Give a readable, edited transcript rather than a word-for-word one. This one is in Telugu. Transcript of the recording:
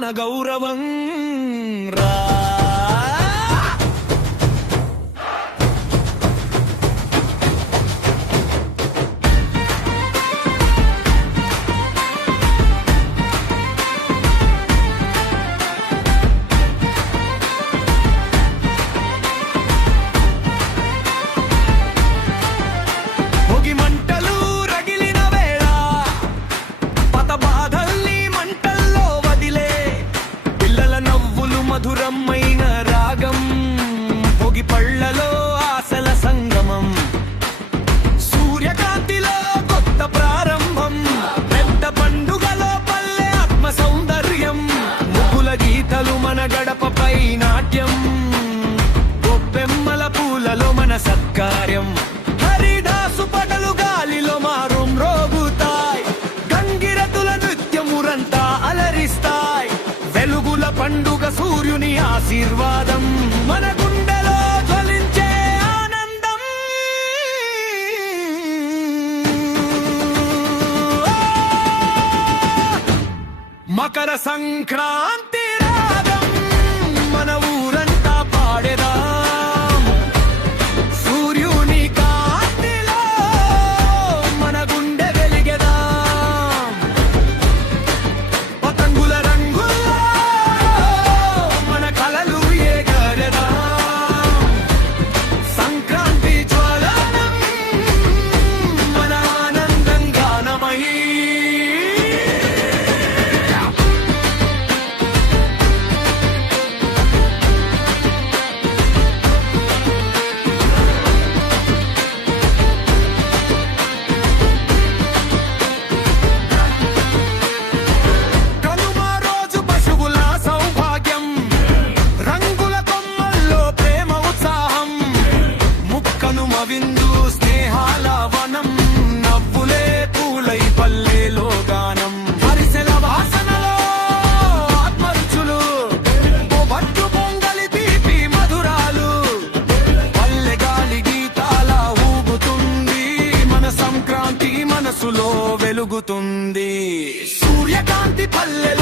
మన గౌరవం రా. మధురమైన రాగం పొగి పళ్ళలో ఆశల సంగమం, సూర్యకాంతిలో కొత్త ప్రారంభం, పెద్ద పండుగలో పల్లె ఆత్మ సౌందర్యం, ముగ్గుల గీతలు మన గడపపై నాట్యం, గొప్పెమ్మల పూలలో మన సత్కార్యం, హరిదాసు పటలు గాలిలో మారుం రోగుతాయి, గంగిరతుల నృత్యమురంతా అలరిస్తాయి, వెలుగుల పండుగ సూర్యుని ఆశీర్వాదం, మన గుండెలో జ్వలించే ఆనందం. మకర సంక్రాంతి రాగం మన ఊరంతా పాడేదాం, సూర్యుని కాంతిలో మన గుండె వెలిగేదాం, పతంగుల రంగుల్లో మన కలలు ఎగరేదాం, సంక్రాంతి జ్వలనం మన ఆనందం గానమై. విందు స్నేహాల వనం, నవ్వులే పూలై పల్లెలో గానం, హరిసెల వాసనలో ఆత్మరుచులు, బొట్టు పొంగలి తీపి మధురాలు, పల్లె గాలి గీతాల ఊగుతుంది, మన సంక్రాంతి మనసులో వెలుగుతుంది, సూర్యకాంతి పల్లె